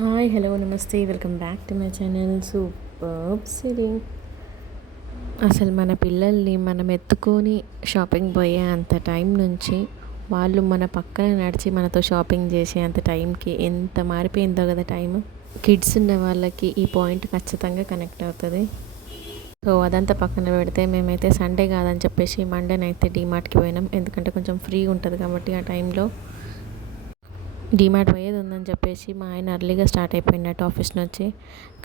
Hi hello నమస్తే welcome back to my channel superb series. అసలు మన పిల్లల్ని మనం ఎత్తుకొని షాపింగ్ పోయే అంత టైం నుంచి వాళ్ళు మన పక్కన నడిచి మనతో షాపింగ్ చేసే అంత టైంకి ఎంత మారిపోయిందో కదా టైం. కిడ్స్ ఉన్న వాళ్ళకి ఈ పాయింట్ ఖచ్చితంగా కనెక్ట్ అవుతుంది. సో అదంతా పక్కన పెడితే మేమైతే సండే కాదని చెప్పేసి మండేనైతే డీమార్ట్కి పోయినాం. ఎందుకంటే కొంచెం ఫ్రీ ఉంటుంది కాబట్టి ఆ టైంలో డీమార్ట్ పోయేది ఉందని చెప్పేసి మా ఆయన అర్లీగా స్టార్ట్ అయిపోయినట్టు ఆఫీస్ నుంచి.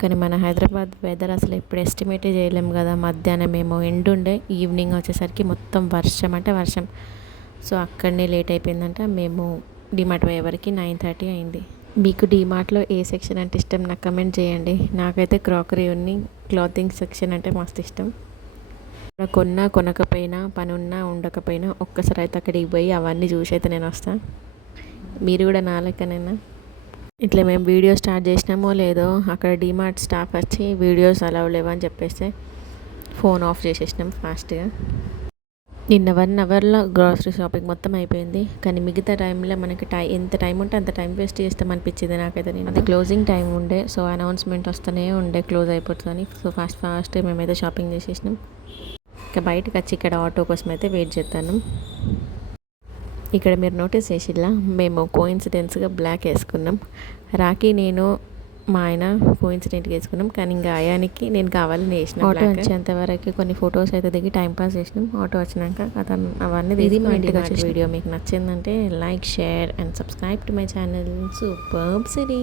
కానీ మన హైదరాబాద్ వెదర్ అసలు ఎప్పుడు ఎస్టిమేటే చేయలేము కదా. మధ్యాహ్నం ఏమో ఎండ్ ఉండే, ఈవినింగ్ వచ్చేసరికి మొత్తం వర్షం అంటే వర్షం. సో అక్కడనే లేట్ అయిపోయిందంట. మేము డీమార్ట్ పోయేవరకు 9:30 అయింది. మీకు డీమార్ట్లో ఏ సెక్షన్ అంటే ఇష్టం నాకు కమెంట్ చేయండి. నాకైతే క్రాకరీ ఉన్ని క్లాతింగ్ సెక్షన్ అంటే మస్తు ఇష్టం. అక్కడ కొన్నా కొనకపోయినా పని ఉన్నా ఉండకపోయినా ఒక్కసారి అయితే అక్కడికి పోయి అవన్నీ చూసి అయితే నేను వస్తాను. మీరు కూడా నా లెక్కనైనా ఇట్లా మేము వీడియో స్టార్ట్ చేసినామో లేదో అక్కడ డీమార్ట్ స్టాఫ్ వచ్చి వీడియోస్ అలౌ లేవని చెప్పేస్తే ఫోన్ ఆఫ్ చేసేసినాం ఫాస్ట్గా. నిన్న 1 అవర్లో గ్రాసరీ షాపింగ్ మొత్తం అయిపోయింది. కానీ మిగతా టైంలో మనకి ఎంత టైం ఉంటే అంత టైం వేస్ట్ చేస్తాం అనిపించింది నాకైతే. నేను అది క్లోజింగ్ టైం ఉండే, సో అనౌన్స్మెంట్ వస్తూనే ఉండే క్లోజ్ అయిపోతుందని. సో ఫాస్ట్ మేమైతే షాపింగ్ చేసేసినాం. ఇంకా బయటకు వచ్చి ఇక్కడ ఆటో కోసం అయితే వెయిట్ చేస్తాను. ఇక్కడ మీరు నోటీస్ చేసిల్లా, మేము కోఇన్సిడెన్స్గా బ్లాక్ వేసుకున్నాం. రాఖీ నేను మా ఆయన కోఇన్సిడెంట్గా వేసుకున్నాం. కానీ ఇంకా ఆయానికి నేను కావాలని వేసిన. ఆటో వచ్చేంతవరకు కొన్ని ఫొటోస్ అయితే దిగి టైంపాస్ చేసినాం. ఆటో వచ్చినాక అతను అవన్నీ ఇది మా ఇంటికి వచ్చే వీడియో మీకు నచ్చిందంటే like, share and subscribe to my channel superb Siri.